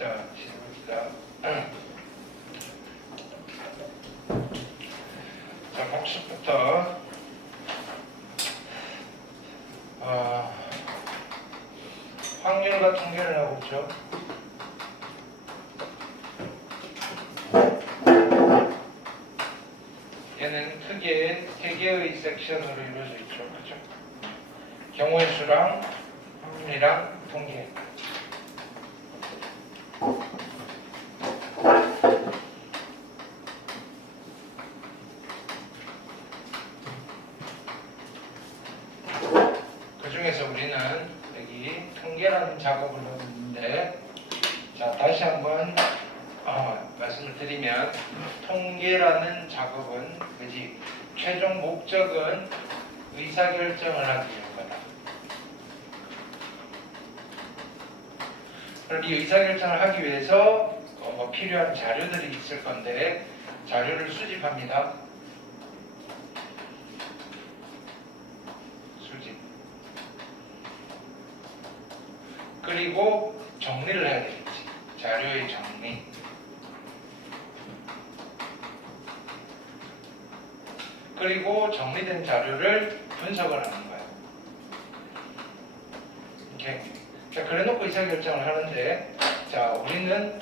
자, 시작합니다. 자, 복습부터 확률과 통계를 하고 있죠. 얘는 크게 3개의 섹션으로 이루어져 있죠. 그죠? 경우의 수랑 확률이랑 통계. 그 중에서 우리는 여기 통계라는 작업을 하고 있는데, 자, 다시 한번 말씀을 드리면, 통계라는 작업은 그지 최종 목적은 의사결정을 하기 위한 거다. 그럼 이 의사결정을 하기 위해서 필요한 자료들이 있을 건데, 자료를 수집합니다. 수집. 그리고 정리를 해야 되겠지. 자료의 정리. 그리고 정리된 자료를 분석을 하는 거예요. 이렇게. 자, 그래놓고 의사결정을 하는데, 자, 우리는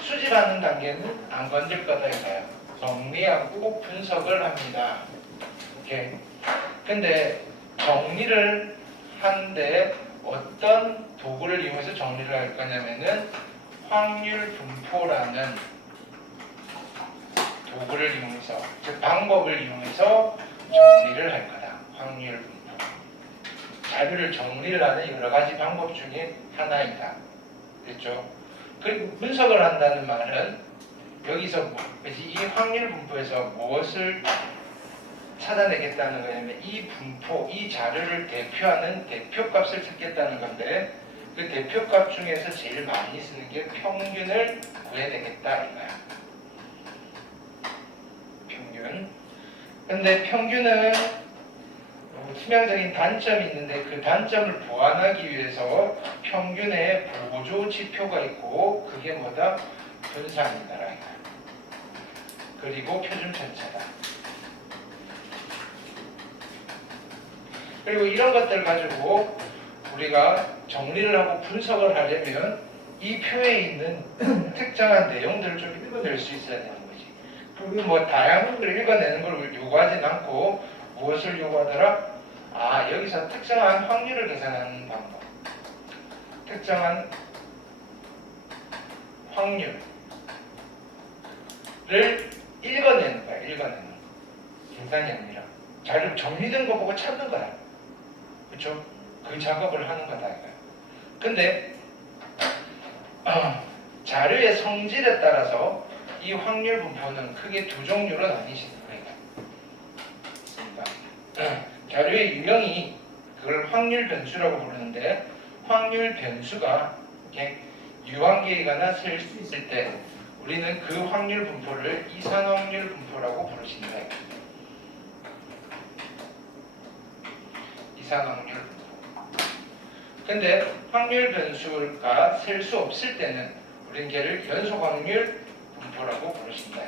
수집하는 단계는 안 건들 거다 이거예요. 정리하고 분석을 합니다. 이렇게. 근데 정리를 하는데 어떤 도구를 이용해서 정리를 할 거냐면은 확률 분포라는 도구를 이용해서, 즉 방법을 이용해서 정리를 할 거다. 확률 분포. 자료를 정리를 하는 여러 가지 방법 중에 하나이다. 됐죠? 그리고 분석을 한다는 말은 여기서 이 확률 분포에서 무엇을 찾아내겠다는 거냐면 이 분포, 이 자료를 대표하는 대표값을 찾겠다는 건데, 그 대표값 중에서 제일 많이 쓰는 게 평균을 구해내겠다 이거야. 평균. 근데 평균은 수명적인 단점이 있는데, 그 단점을 보완하기 위해서 평균에 보조 지표가 있고, 그게 뭐다? 분산이다. 그리고 표준 편차다. 그리고 이런 것들 가지고 우리가 정리를 하고 분석을 하려면 이 표에 있는 특정한 내용들을 좀 읽어낼 수 있어야 되는 거지. 그리고 뭐 다양한 걸 읽어내는 걸 요구하진 않고, 무엇을 요구하더라? 여기서 특정한 확률을 계산하는 방법. 특정한 확률을 읽어내는 거야. 읽어내는 거. 계산이 아니라 자료 정리된 거 보고 찾는 거야. 그렇죠? 그 작업을 하는 거다 이거야. 근데 자료의 성질에 따라서 이 확률 분포는 크게 두 종류로 나뉘시는 거예요. 자료의 유형이, 그걸 확률 변수라고 부르는데, 확률 변수가 이렇게 유한계이거나 셀 수 있을 때 우리는 그 확률 분포를 이산확률 분포라고 부르신다. 이산확률 분포. 근데 확률 변수가 셀 수 없을 때는 우리는 걔를 연속확률 분포라고 부르신다.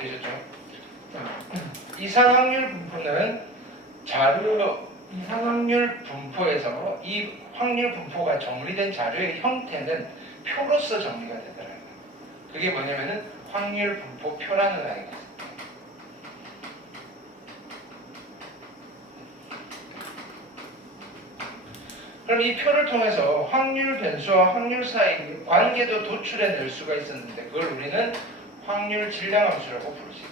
되셨죠? 이산확률 분포는 이산확률 분포에서 이 확률 분포가 정리된 자료의 형태는 표로서 정리가 되더라고요. 그게 뭐냐면은 확률 분포표라는 아이가 있습니다. 그럼 이 표를 통해서 확률 변수와 확률 사이의 관계도 도출해낼 수가 있었는데, 그걸 우리는 확률 질량함수라고 부르시더라고요.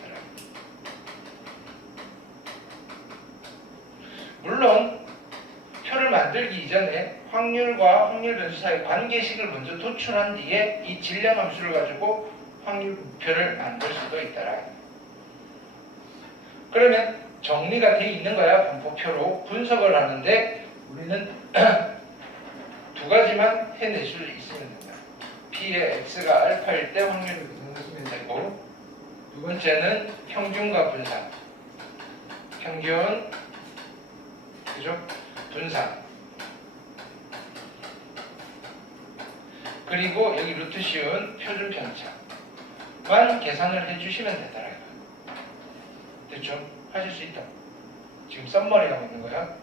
물론 표를 만들기 이전에 확률과 확률 변수 사이의 관계식을 먼저 도출한 뒤에 이 질량함수를 가지고 확률표를 만들 수도 있더라. 그러면 정리가 돼 있는 거야. 분포표로 분석을 하는데 우리는 두 가지만 해낼 수 있으면 된다. P의 X가 알파일 때 확률을 계산하시면 되고, 두 번째는 평균과 분산. 평균 그죠? 분산. 그리고 여기 루트 씌운 표준 편차만 계산을 해주시면 되더라고요. 됐죠? 하실 수 있다. 지금 썸머리 하고 있는 거야.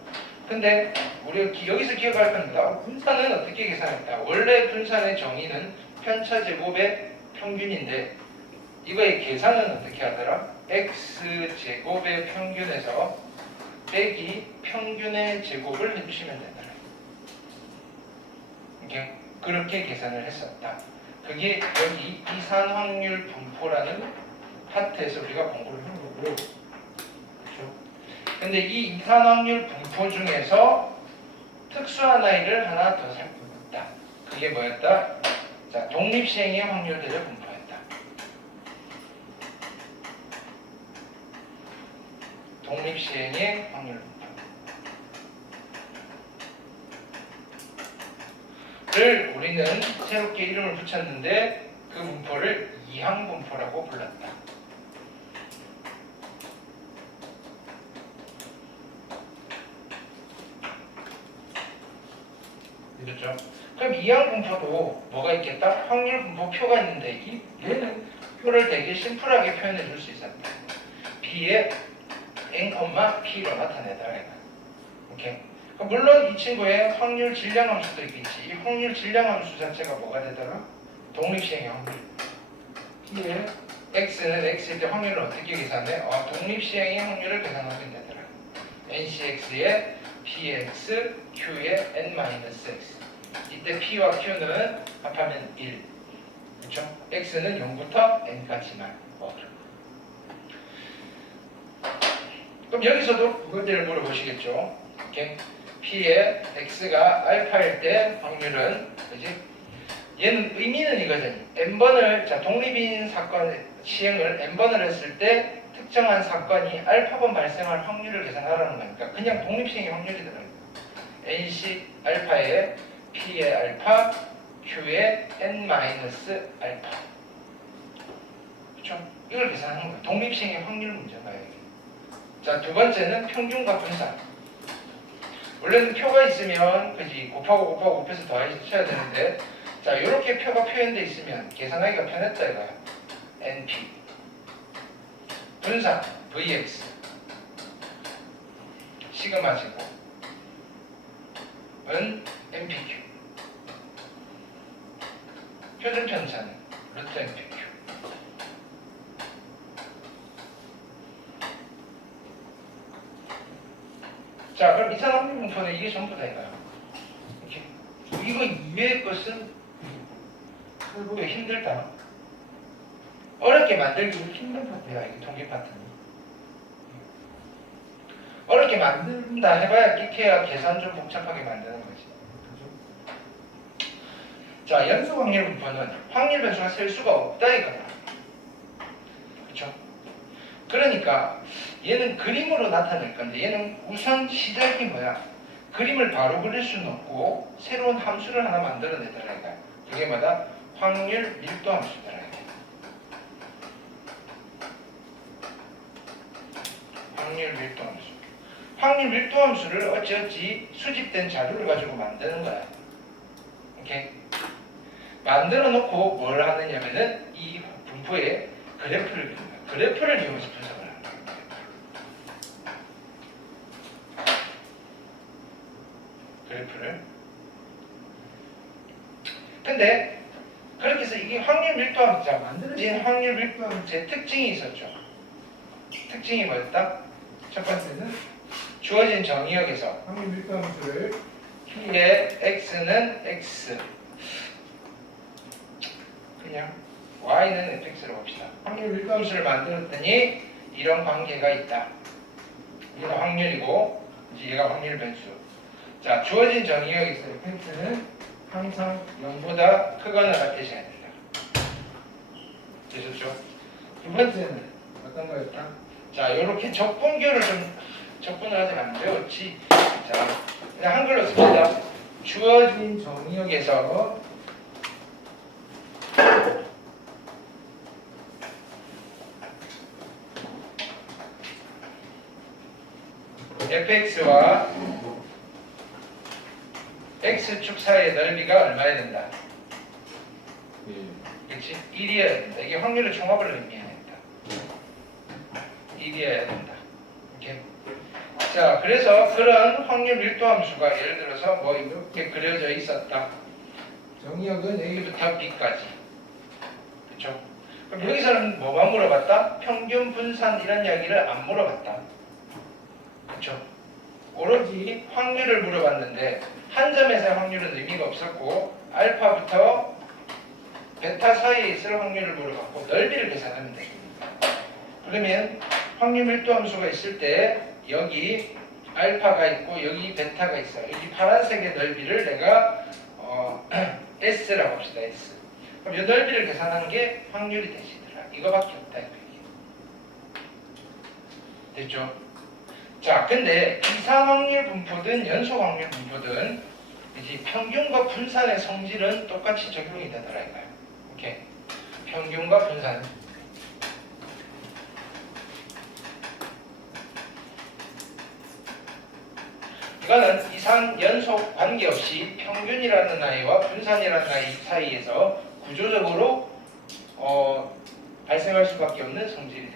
근데 우리가 여기서 기억할 겁니다. 분산은 어떻게 계산했다? 원래 분산의 정의는 편차 제곱의 평균인데 이거의 계산은 어떻게 하더라? x 제곱의 평균에서 빼기 평균의 제곱을 해주시면 되더라. 이렇게 그렇게 계산을 했었다. 그게 여기 이산 확률 분포라는 파트에서 우리가 공부를 한 거고요. 그렇죠? 근데 이 이산 확률 분포 중에서 특수한 아이를 하나 더 살펴봤다. 그게 뭐였다? 자, 독립시행의 확률들을 분포했다. 독립시행의 확률 분포를 우리는 새롭게 이름을 붙였는데 그 분포를 이항분포라고 불렀다. 그렇죠? 그럼 이항분포도 뭐가 있겠다? 확률분포표가 있는데 얘는 표를 되게 심플하게 표현해 줄 수 있었다. B의 n, P로 나타내다. 오케이? 물론 이 친구의 확률 질량함수도 있겠지. 이 확률 질량함수 자체가 뭐가 되더라? 독립시행의 확률. P의 X는 X일 때 확률을 어떻게 계산해? 독립시행의 확률을 계산하면 되더라. NCX의 PX, Q의 N-X. 이때 P와 Q는 합하면 1. 그렇죠? X는 0부터 N까지만. 그럼 여기서도 그것들을 물어보시겠죠? 이렇게 P의 X가 알파일 때 확률은, 그지? 얘는 의미는 이거잖아요. N번을, 자, 독립인 사건 시행을 N번을 했을 때 특정한 사건이 알파번 발생할 확률을 계산하라는 거니까 그냥 독립시행의 확률이더라고요. NC 알파에 P의 알파, Q의 N-알파. 그렇죠? 이걸 계산하는 거예요. 독립시행의 확률 문제가요. 자, 두 번째는 평균과 분산. 원래는 표가 있으면 그지 곱하고 곱해서 더해서 되는데, 자, 이렇게 표가 표현되어 있으면 계산하기가 편했다 이거야. NP 분산 VX 시그마 제곱은 NPQ 표준 편차는 루트 NPQ. 자, 그럼 이산 확률 분포는 이게 전부 다 이거야. 이렇게. 이거 이외의 것은 결국에 힘들다. 어렵게 만들기 힘든 파트야, 이게 통계 파트는. 어렵게 만든다 해봐야 끼케야 계산 좀 복잡하게 만드는 거지. 그죠? 자, 연속 확률 분포는 확률 변수가 셀 수가 없다 이거야. 그렇죠? 그러니까 얘는 그림으로 나타낼 건데 얘는 우선 시작이 뭐야? 그림을 바로 그릴 수는 없고 새로운 함수를 하나 만들어내더라 이거야. 그게 뭐다? 확률 밀도 함수더라. 확률 밀도 함수. 확률 밀도 함수를 어찌어찌 수집된 자료를 가지고 만드는 거야. 오케이? 만들어 놓고 뭘 하느냐면은 이 분포에 그래프를 그리는 거야. 그래프를 이용해서 분석을 하는 거야. 그래프를. 근데 그렇게 해서 이게 확률 밀도 함수자 만들어진 확률 밀도 함수의 특징이 있었죠. 특징이 뭐였다? 첫 번째는 주어진 정의역에서 확률 밀도 함수를 P의 X는 X 그냥 Y는 fx로 봅시다. 확률 밀도 함수를 만들었더니 이런 관계가 있다. 얘가 확률이고 이제 얘가 확률 변수. 자, 주어진 정의역에서 fx는 항상 0보다 크거나 같으셔야 된다. 되셨죠? 두 번째는 어떤 거였다? 자, 이렇게 적분교를 적분을 아직 안 배웠지. 자, 그냥 한글로 씁니다. 주어진 정의역에서 fx와 x축 사이의 넓이가 얼마야 된다? 예. 그렇지? 1이어야 된다. 이게 확률의 총합을 의미합니다. 1이어야 된다. 이렇게. 자, 그래서 그런 확률 밀도함수가 예를 들어서 뭐 이렇게 그려져 있었다. 정역은 A부터 B까지. 그렇죠? 그럼 여기서는 뭐만 물어봤다? 평균 분산 이런 이야기를 안 물어봤다. 그렇죠? 오로지 확률을 물어봤는데 한 점에서의 확률은 의미가 없었고 알파부터 베타 사이에 있을 확률을 물어봤고 넓이를 계산하면 됩니다. 그러면 확률 밀도함수가 있을 때 여기 알파가 있고 여기 베타가 있어요. 여기 파란색의 넓이를 내가 S라고 합시다. S. 그럼 이 넓이를 계산하는 게 확률이 되시더라. 이거밖에 없다. 됐죠? 자, 근데 이산확률 분포든 연소확률 분포든 이제 평균과 분산의 성질은 똑같이 적용이 되더라 이거예요. 오케이. 평균과 분산. 이거는 이산 연속 관계없이 평균이라는 아이와 분산이라는 아이 사이에서 구조적으로 발생할 수밖에 없는 성질이다.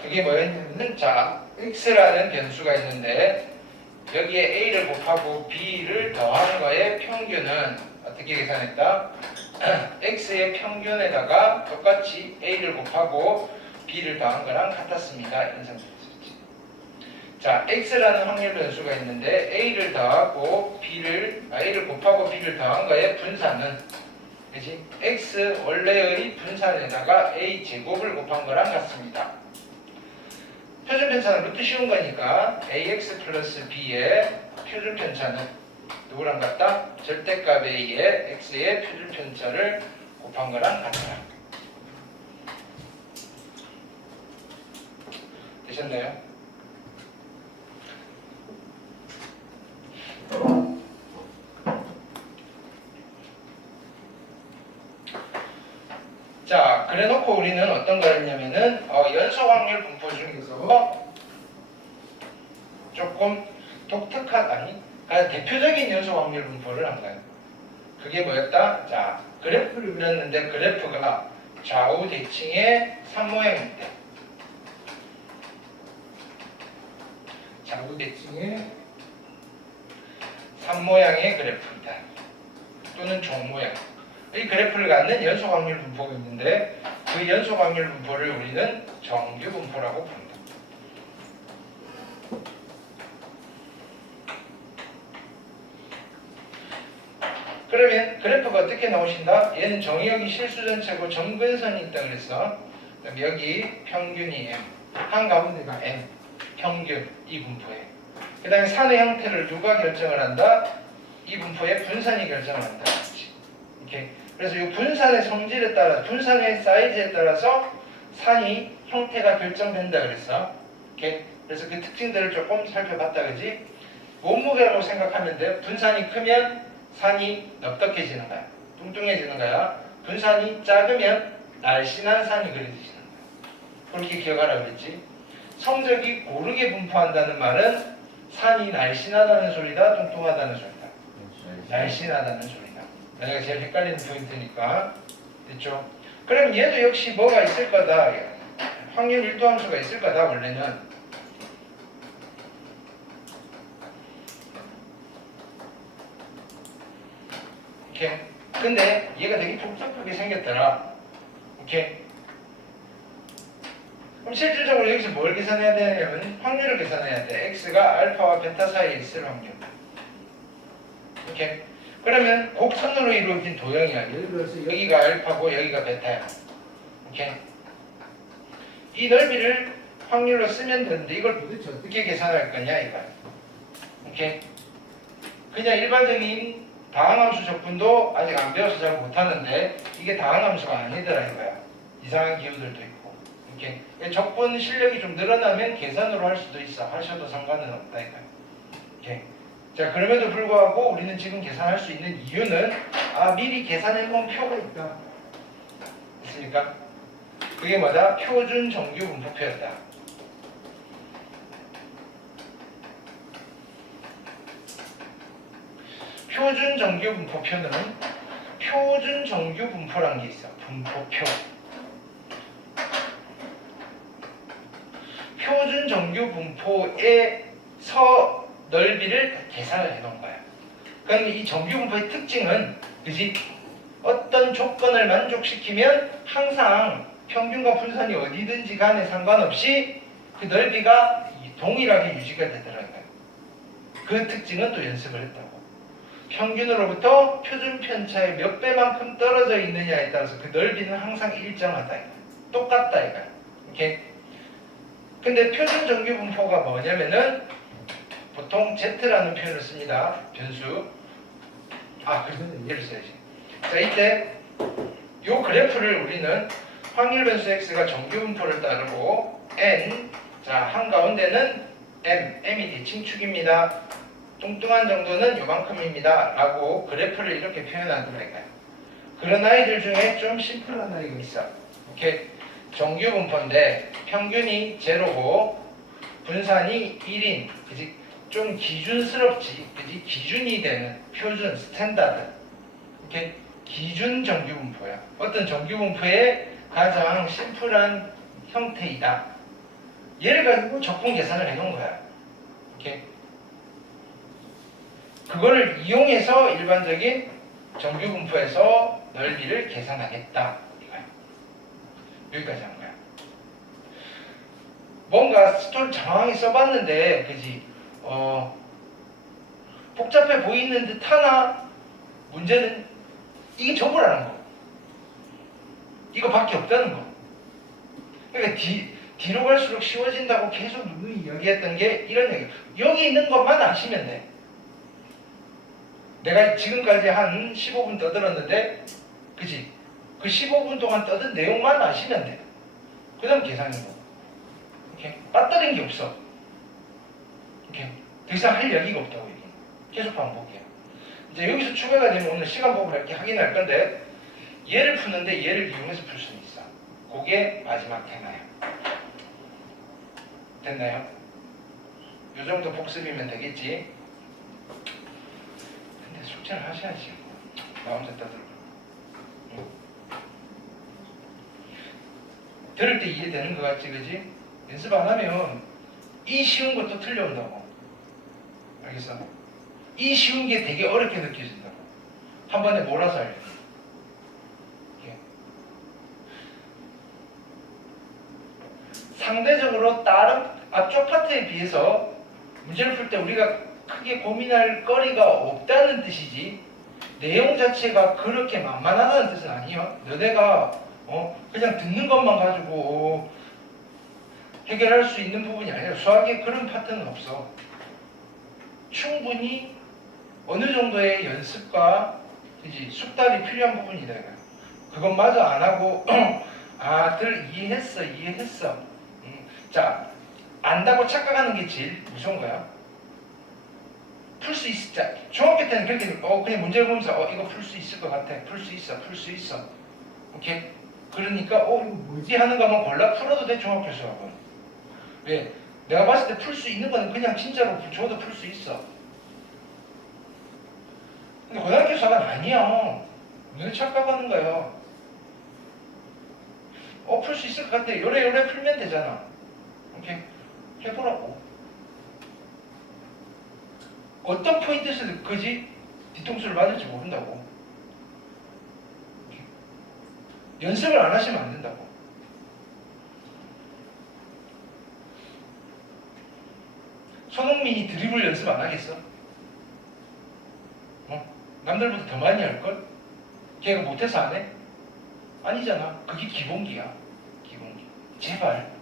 그게 뭐였냐면, 자, x라는 변수가 있는데 여기에 a를 곱하고 b를 더하는 거의 평균은 어떻게 계산했다? x의 평균에다가 똑같이 a를 곱하고 b를 더한 거랑 같았습니다. 이런 상태였었지. 자, x라는 확률 변수가 있는데 a를 더하고 a를 곱하고 b를 더한 거의 분산은, 그치? x 원래의 분산에다가 a 제곱을 곱한 거랑 같습니다. 표준 편차는 루트 쉬운 거니까 ax 플러스 b의 표준 편차는 누구랑 같다? 절대값 a의 x의 표준 편차를 곱한 거랑 같다. 되셨나요? 자, 그래놓고 우리는 어떤 걸 했냐면은 연소 확률 분포 중에서 조금 독특한, 대표적인 연소 확률 분포를 한 거예요. 그게 뭐였다? 자, 그래프를 그렸는데 그래프가 좌우 대칭의 산 모양인데, 좌우 대칭의 산 모양의 그래프이다. 또는 종 모양. 이 그래프를 갖는 연속 확률 분포가 있는데 그 연속 확률 분포를 우리는 정규 분포라고 부른다. 그러면 그래프가 어떻게 나오신다? 얘는 정의역이 실수 전체고 점근선이 있다 그랬어. 그럼 여기 평균이 M, 한가운데가 M, 평균 이 분포에. 그 다음에 산의 형태를 누가 결정을 한다? 이 분포의 분산이 결정을 한다. 이렇게. 그래서 이 분산의 성질에 따라, 분산의 사이즈에 따라서 산이 형태가 결정된다 그랬어. 이렇게. 그래서 그 특징들을 조금 살펴봤다, 그지? 몸무게라고 생각하면 돼. 분산이 크면 산이 넓적해지는 거야. 뚱뚱해지는 거야. 분산이 작으면 날씬한 산이 그려지는 거야. 그렇게 기억하라 그랬지. 성적이 고르게 분포한다는 말은 산이 날씬하다는 소리다, 뚱뚱하다는 소리다. 날씬하다는 소리다. 내가 제일 헷갈리는 포인트니까. 됐죠? 그럼 얘도 역시 뭐가 있을 거다. 확률 밀도함수가 있을 거다, 원래는. 오케이. 근데 얘가 되게 복잡하게 생겼더라. 오케이. 그럼 실질적으로 여기서 뭘 계산해야 되냐면 확률을 계산해야 돼. x가 알파와 베타 사이에 있을 확률. 오케이. 그러면 곡선으로 이루어진 도형이야. 예를 들어서 여기가 알파고 여기가 베타야. 오케이. 이 넓이를 확률로 쓰면 되는데 이걸 도대체 어떻게 계산할 거냐 이거. 오케이. 그냥 일반적인 다항함수 적분도 아직 안 배워서 잘 못하는데 이게 다항함수가 아니더라 이거야. 이상한 기호들도 있고. 오케이. 적분 실력이 좀 늘어나면 계산으로 할 수도 있어. 하셔도 상관은 없다 이거야. 오케이. 자, 그럼에도 불구하고 우리는 지금 계산할 수 있는 이유는 미리 계산해 놓은 표가 있다. 있습니까? 그게 뭐다? 표준 정규 분포표였다. 표준 정규 분포표는 표준 정규 분포라는 게 있어. 분포표. 표준 정규 분포에서 넓이를 계산을 해놓은 거야. 그러니까 이 정규 분포의 특징은, 그지? 어떤 조건을 만족시키면 항상 평균과 분산이 어디든지 간에 상관없이 그 넓이가 동일하게 유지가 되더라고요. 그 특징은 또 연습을 했다고. 평균으로부터 표준 편차의 몇 배만큼 떨어져 있느냐에 따라서 그 넓이는 항상 일정하다. 똑같다 이거야. 오케이? 근데 표준 정규 분포가 뭐냐면은 보통 Z라는 표현을 씁니다. 변수. 그러면 얘를 써야지. 자, 이때 요 그래프를 우리는 확률 변수 X가 정규 분포를 따르고 N, 자, 한가운데는 M이 대칭축입니다. 뚱뚱한 정도는 요만큼입니다. 라고 그래프를 이렇게 표현하더라고요. 그런 아이들 중에 좀 심플한 아이가 있어. 이렇게 정규 분포인데 평균이 제로고 분산이 1인, 그지? 좀 기준스럽지, 그지? 기준이 되는 표준, 스탠다드. 이렇게 기준 정규 분포야. 어떤 정규 분포의 가장 심플한 형태이다. 얘를 가지고 적분 계산을 해놓은 거야. 이렇게 그거를 이용해서 일반적인 정규 분포에서 넓이를 계산하겠다. 이거야. 여기까지 한 거야. 뭔가 스토리를 장황히 써봤는데, 그지? 복잡해 보이는 듯 하나, 문제는 이게 전부라는 거. 이거밖에 없다는 거. 그러니까 뒤로 갈수록 쉬워진다고 계속 누누이 이야기했던 게 이런 얘기. 여기 있는 것만 아시면 돼. 내가 지금까지 한 15분 떠들었는데, 그지? 그 15분 동안 떠든 내용만 아시면 돼. 그 다음 계산이고. 이렇게 빠뜨린 게 없어. 이렇게 더 이상 할 얘기가 없다고 얘기해. 계속 반복해요. 이제 여기서 추가가 되면 오늘 시간법을 이렇게 확인할 건데, 얘를 푸는데 얘를 이용해서 풀 수는 있어. 그게 마지막 테마예요. 됐나요? 요 정도 복습이면 되겠지? 근데 숙제를 하셔야지. 나 혼자 떠들고. 응? 들을 때 이해되는 것 같지, 그지? 연습 안 하면 이 쉬운 것도 틀려온다고. 알겠어? 이 쉬운 게 되게 어렵게 느껴진다고. 한 번에 몰아서 알려. 상대적으로 다른 앞쪽 파트에 비해서 문제를 풀 때 우리가 크게 고민할 거리가 없다는 뜻이지, 내용 자체가 그렇게 만만하다는 뜻은 아니에요. 너네가 그냥 듣는 것만 가지고 해결할 수 있는 부분이 아니라 수학에 그런 파트는 없어. 충분히 어느 정도의 연습과 숙달이 필요한 부분이다. 그것마저 안 하고 들 이해했어. 자, 안다고 착각하는 게 제일 무서운 거야. 풀 수 있어. 자, 중학교 때는 그렇게 그냥 문제를 보면서 이거 풀 수 있을 것 같아. 풀 수 있어. 오케이? 그러니까 이거 뭐지 하는 것만 골라 풀어도 돼. 중학교 수학은. 왜? 내가 봤을 때 풀 수 있는 거는 그냥 진짜로 줘도 풀 수 있어. 근데 고등학교 수학은 아니야. 왜 착각하는 거야? 풀 수 있을 것 같아. 요래 풀면 되잖아. 오케이? 해보라고. 어떤 포인트에서 그지 뒤통수를 맞을지 모른다고. 오케이? 연습을 안 하시면 안 된다고. 손흥민이 드리블 연습 안 하겠어? 남들보다 더 많이 할걸? 걔가 못해서 안 해? 아니잖아. 그게 기본기야. 기본기. 제발.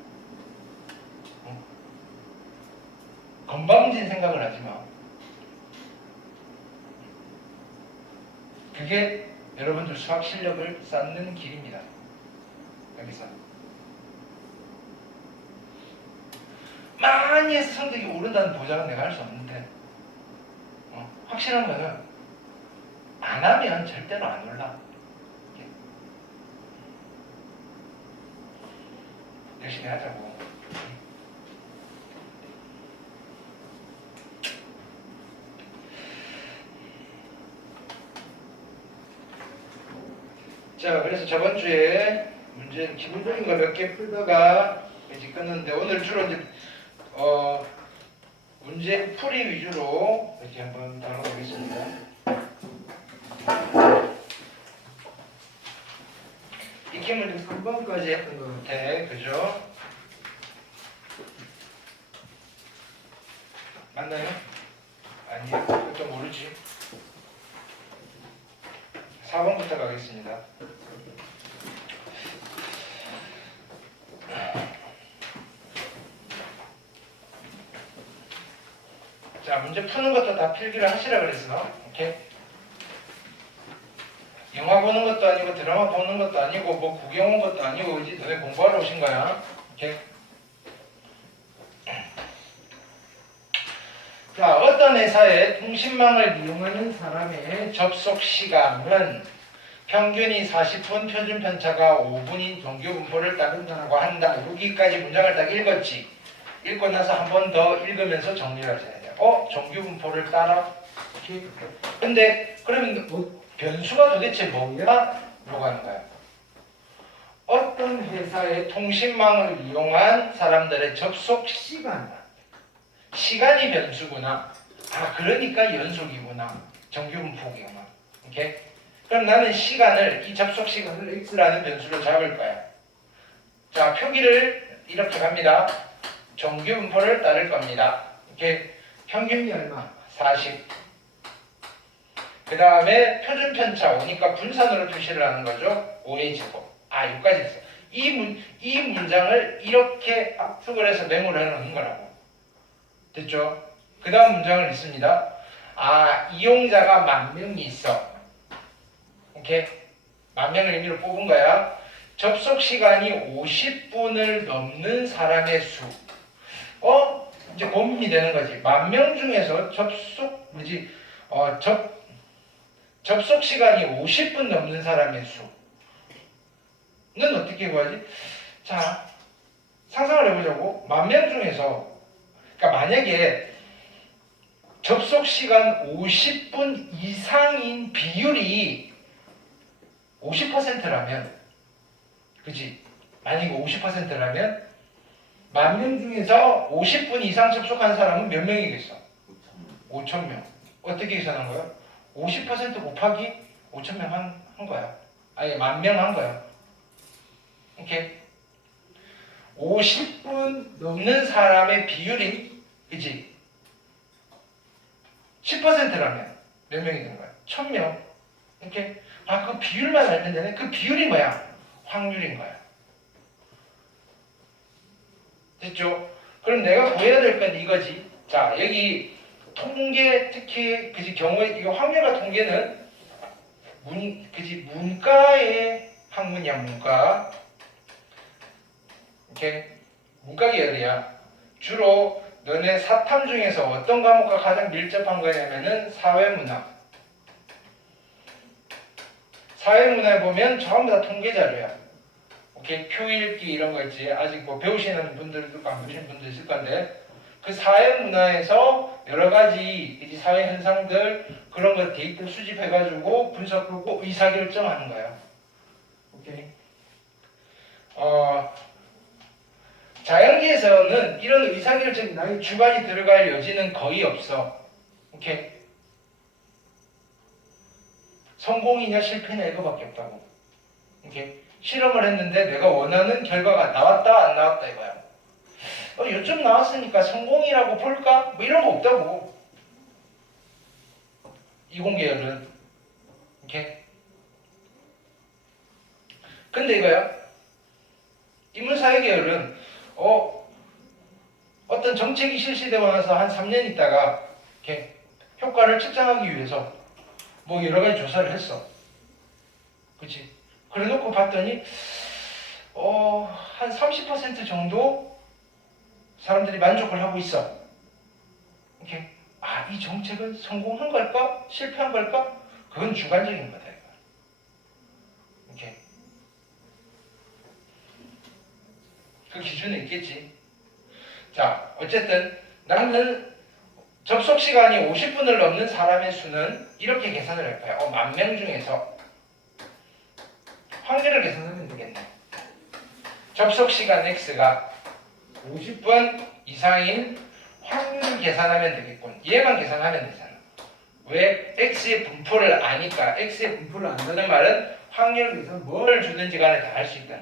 건방진 생각을 하지 마. 그게 여러분들 수학 실력을 쌓는 길입니다. 여기서. 많이 해서 성적이 오른다는 보장은 내가 할 수 없는데, 확실한 거는 안 하면 절대로 안 올라. 열심히 하자고. 자, 그래서 저번 주에 문제 기본적인 거 몇 개 풀다가 이제 끝났는데 오늘 주로 이제 문제 풀이 위주로 이렇게 한번 다뤄보겠습니다. 익히 문제 3번까지 했던 것 같아, 그죠? 맞나요? 아니요, 그것도 모르지. 4번부터 가겠습니다. 자, 문제 푸는 것도 다 필기를 하시라 그랬어. 오케이? 영화 보는 것도 아니고 드라마 보는 것도 아니고 뭐 구경 온 것도 아니고 이제 너네 공부하러 오신 거야. 오케이? 자, 어떤 회사에 통신망을 이용하는 사람의 접속 시간은 평균이 40분, 표준 편차가 5분인 정규 분포를 따른다고 한다. 여기까지 문장을 딱 읽었지. 읽고 나서 한 번 더 읽으면서 정리를 하셔야 돼요. 정규 분포를 따라? 근데 그러면 변수가 도대체 뭐야? 뭐가 하는 거야? 어떤 회사의 통신망을 이용한 사람들의 접속 시간이 변수구나. 그러니까 연속이구나. 정규 분포구나. 오케이? 그럼 나는 이 접속 시간을 x라는 변수로 잡을 거야. 자, 표기를 이렇게 갑니다. 정규 분포를 따를 겁니다. 이렇게 평균이 얼마? 40. 그 다음에 표준 편차 오니까 분산으로 표시를 하는 거죠. 5의 제곱. 여기까지 했어. 이 문장을 이렇게 압축을 해서 메모를 해놓는 거라고. 됐죠? 그 다음 문장을 읽습니다. 이용자가 10,000명이 있어. 오케이? 10,000명을 의미로 뽑은 거야. 접속 시간이 50분을 넘는 사람의 수. 이제 고민이 되는 거지. 10,000명 중에서 접속 시간이 50분 넘는 사람의 수는 어떻게 구하지? 자, 상상을 해보자고. 10,000명 중에서, 그러니까 만약에 접속 시간 50분 이상인 비율이 50%라면, 그치? 만약에 50%라면 10,000명 중에서 50분 이상 접속한 사람은 몇 명이겠어? 5,000명. 어떻게 계산한 거야? 50% 곱하기 5,000명 한 거야. 10,000명 한 거야. 오케이? 50분 넘는 사람의 비율이, 그치? 10%라면 몇 명이 되는 거야? 1,000명. 오케이? 그 비율만 알면 되네. 그 비율이 뭐야? 확률인 거야. 됐죠? 그럼 내가 구해야 될 건 이거지. 자, 여기 통계, 특히 경우에 이거 확률과 통계는 문과의 학문이야. 문과. 오케이? 문과 계열이야. 주로 너네 사탐 중에서 어떤 과목과 가장 밀접한 거냐면은 사회문화. 사회문화에 보면 전부 다 통계 자료야. 오케이? 표 읽기 이런 거 있지. 아직 뭐 배우시는 분들도 있고 안 배우시는 분도 있을 건데, 그 사회문화에서 여러 가지 사회 현상들 그런 거 데이터 수집해가지고 분석하고 의사결정하는 거야. 오케이? 자연계에서는 이런 의사결정이 나의 주관이 들어갈 여지는 거의 없어. 오케이? 성공이냐 실패냐 이거밖에 없다고. 오케이? 실험을 했는데 내가 원하는 결과가 나왔다 안 나왔다 이거야. 요즘 나왔으니까 성공이라고 볼까? 뭐 이런 거 없다고. 이공계열은. 오케이? 근데 이거야. 인문사회계열은 어떤 정책이 실시되고 나서 한 3년 있다가 이렇게 효과를 측정하기 위해서 뭐 여러 가지 조사를 했어. 그치? 그래 놓고 봤더니 한 30% 정도 사람들이 만족을 하고 있어. 이렇게 이 정책은 성공한 걸까? 실패한 걸까? 그건 주관적인 거다. 이렇게 그 기준은 있겠지. 자, 어쨌든 나는 접속 시간이 50분을 넘는 사람의 수는 이렇게 계산을 할 거야. 10,000명 중에서 확률을 계산하면 되겠네. 접속 시간 x가 50분 이상인 확률을 계산하면 되겠군. 얘만 계산하면 되잖아. 왜? x의 분포를 아니까. x의 분포를 안다는 말은 확률을 계산 뭘 주든지 간에 다 할 수 있다.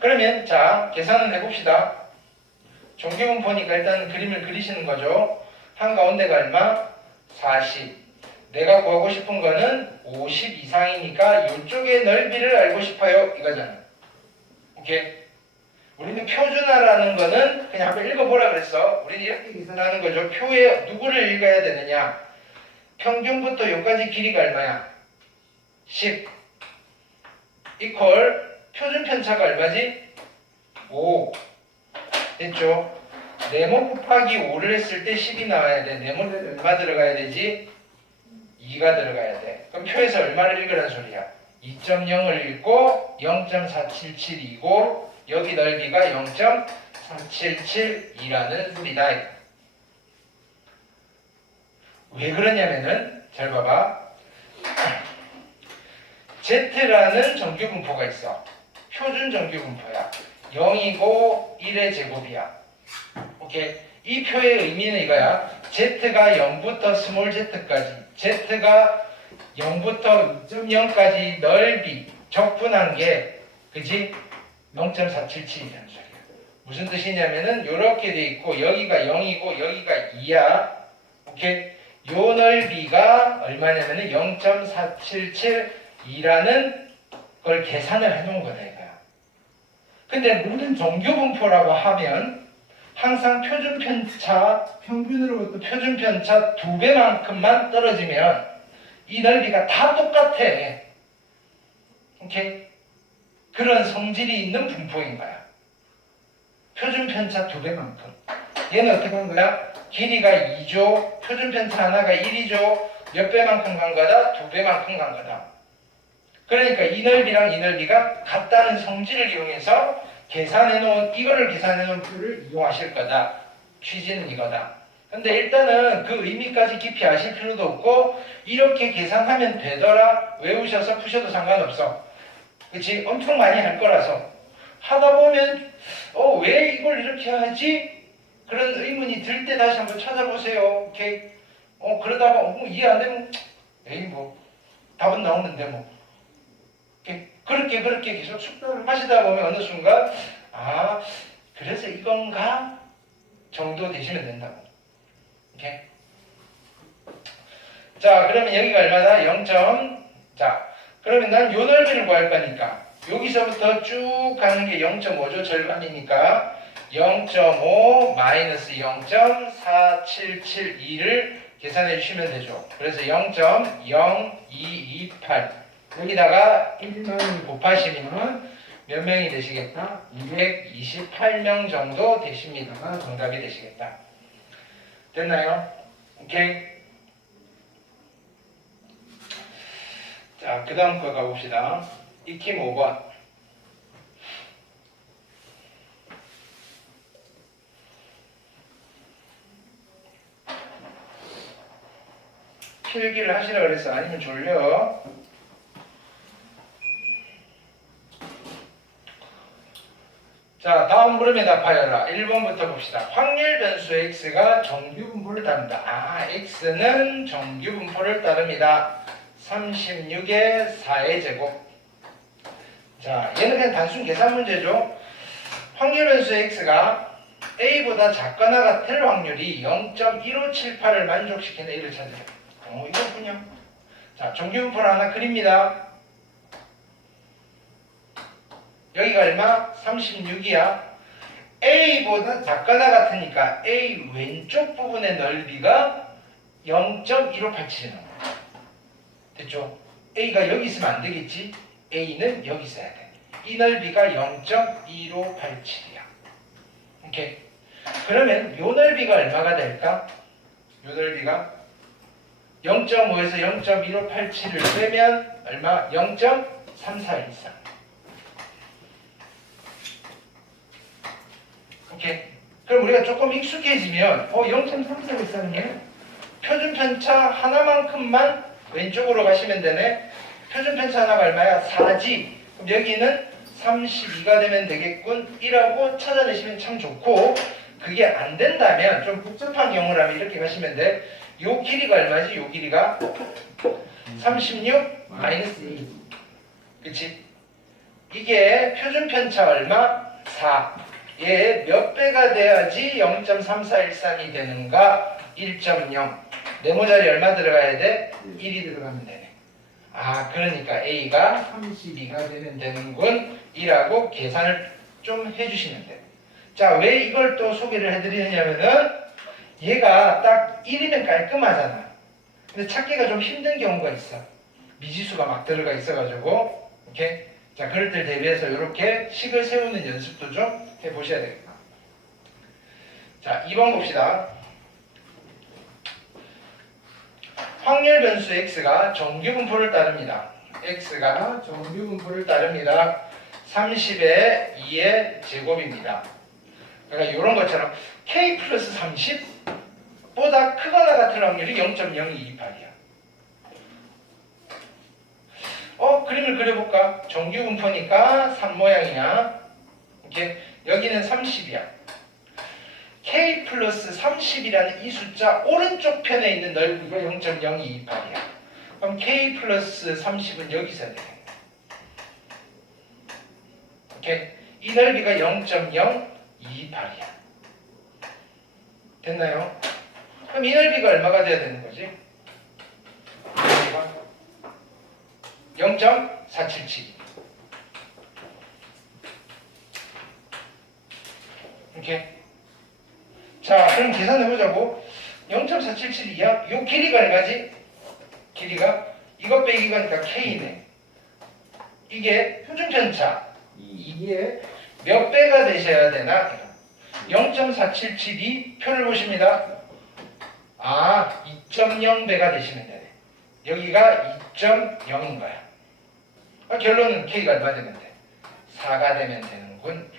그러면 자 계산을 해봅시다. 정규분포니까 일단 그림을 그리시는 거죠. 한가운데가 얼마? 40. 내가 구하고 싶은 거는 50 이상이니까 이쪽의 넓이를 알고 싶어요. 이거잖아. 오케이? 우리는 표준화라는 거는 그냥 한번 읽어보라 그랬어. 우리는 이렇게 계산하는 거죠. 표에 누구를 읽어야 되느냐? 평균부터 여기까지 길이가 얼마야? 10 이퀄 표준 편차가 얼마지? 5 됐죠? 네모 곱하기 5를 했을 때 10이 나와야 돼. 네모는 얼마 들어가야 되지? 2가 들어가야 돼. 그럼 표에서 얼마를 읽으란 소리야? 2.0을 읽고 0.477이고 여기 넓이가 0.477이라는 소리다. 왜 그러냐면은 잘 봐봐. Z라는 정규분포가 있어. 표준 정규분포야. 0이고 1의 제곱이야. 오케이? 이 표의 의미는 이거야. Z가 0부터 스몰 z까지, Z가 0부터 2.0까지 넓이 적분한 게 그지? 0.477이라는 소리야. 무슨 뜻이냐면은 이렇게 돼 있고 여기가 0이고 여기가 2야. 오케이? 요 넓이가 얼마냐면은 0.477이라는 걸 계산을 해놓은 거다 이거야. 근데 모든 정규분포라고 하면 항상 표준 편차, 평균으로부터 표준 편차 2배만큼만 떨어지면 이 넓이가 다 똑같아. 오케이? 그런 성질이 있는 분포인 거야. 표준 편차 2배만큼. 얘는 어떻게 한 거야? 길이가 2조, 표준 편차 하나가 1이죠. 몇 배만큼 간 거다? 2배만큼 간 거다. 그러니까 이 넓이랑 이 넓이가 같다는 성질을 이용해서 이거를 계산해 놓은 표를 이용하실 거다. 취지는 이거다. 근데 일단은 그 의미까지 깊이 아실 필요도 없고 이렇게 계산하면 되더라 외우셔서 푸셔도 상관없어. 그치? 엄청 많이 할 거라서 하다 보면 왜 이걸 이렇게 하지? 그런 의문이 들 때 다시 한번 찾아보세요. 오케이? 그러다가 이해 안 되면 에이 뭐 답은 나오는데 뭐 그렇게 계속 숙달을 하시다 보면 어느 순간 그래서 이건가 정도 되시면 된다고. 오케이? 자 그러면 여기가 얼마다? 0. 자 그러면 난 요 넓이를 구할 거니까 여기서부터 쭉 가는 게 0.5죠. 절반이니까 0.5 마이너스 0.4772를 계산해 주시면 되죠. 그래서 0.0228 여기다가 1만 곱하시면 몇 명이 되시겠다? 228명 정도 되십니다가 정답이 되시겠다. 됐나요? 오케이? 자, 그 다음 거 가봅시다. 익힘 5번. 필기를 하시라 그랬어? 아니면 졸려? 자, 다음 물음에 답하여라. 1번부터 봅시다. 확률 변수 x가 정규분포를 따른다. x는 정규분포를 따릅니다. 36의 4의 제곱. 자, 얘는 그냥 단순 계산 문제죠. 확률 변수 x가 a보다 작거나 같을 확률이 0.1578을 만족시키는 a를 찾으라. 이거군요. 자, 정규분포를 하나 그립니다. 여기가 얼마? 36이야. A보다 작거나 같으니까 A 왼쪽 부분의 넓이가 0.1587이 나와요. 됐죠? A가 여기 있으면 안 되겠지? A는 여기 있어야 돼. 이 넓이가 0.1587이야. 오케이? 그러면 요 넓이가 얼마가 될까? 요 넓이가 0.5에서 0.1587을 빼면 얼마? 0.3413. 오케이. 그럼 우리가 조금 익숙해지면 0.3413이에요? 표준 편차 하나만큼만 왼쪽으로 가시면 되네. 표준편차 하나가 얼마야? 4지. 그럼 여기는 32가 되면 되겠군. 1하고 찾아내시면 참 좋고, 그게 안 된다면 좀 복잡한 경우라면 이렇게 가시면 돼. 요 길이가 얼마지? 요 길이가 36 마이너스 2. 그치? 이게 표준편차 얼마? 4. 얘 몇 배가 돼야지 0.3413이 되는가? 1.0. 네모자리 얼마 들어가야 돼? 1이 들어가면 되네. 아, 그러니까 A가 32가 되면 되는군. 이라고 계산을 좀 해주시면 돼. 자, 왜 이걸 또 소개를 해드리느냐면은 얘가 딱 1이면 깔끔하잖아. 근데 찾기가 좀 힘든 경우가 있어. 미지수가 막 들어가 있어가지고. 오케이? 자, 그럴 때 대비해서 이렇게 식을 세우는 연습도 좀 해보셔야 되겠다. 자, 2번 봅시다. 확률 변수 x가 정규분포를 따릅니다. x가 정규분포를 따릅니다. 30의 2의 제곱입니다. 그러니까 이런 것처럼 k 플러스 30보다 크거나 같은 확률이 0.0228이야. 그림을 그려볼까? 정규분포니까 3 모양이야. 이렇게 여기는 30이야. k 플러스 30이라는 이 숫자 오른쪽 편에 있는 넓이가 0.0228이야. 그럼 k 플러스 30은 여기서 돼. 오케이? 이 넓이가 0.028이야. 됐나요? 그럼 이 넓이가 얼마가 돼야 되는 거지? 0.477. 오케이? 자, 그럼 계산해보자고. 0.477이야? 요 길이가 얼마지? 길이가? 이것 빼기 거니까 K네. 이게 표준편차. 이게 몇 배가 되셔야 되나? 0.477이 표를 보십니다. 아, 2.0배가 되시면 되네. 여기가 2.0인 거야. 결론은 K가 얼마 되면 돼? 4가 되면 되는군.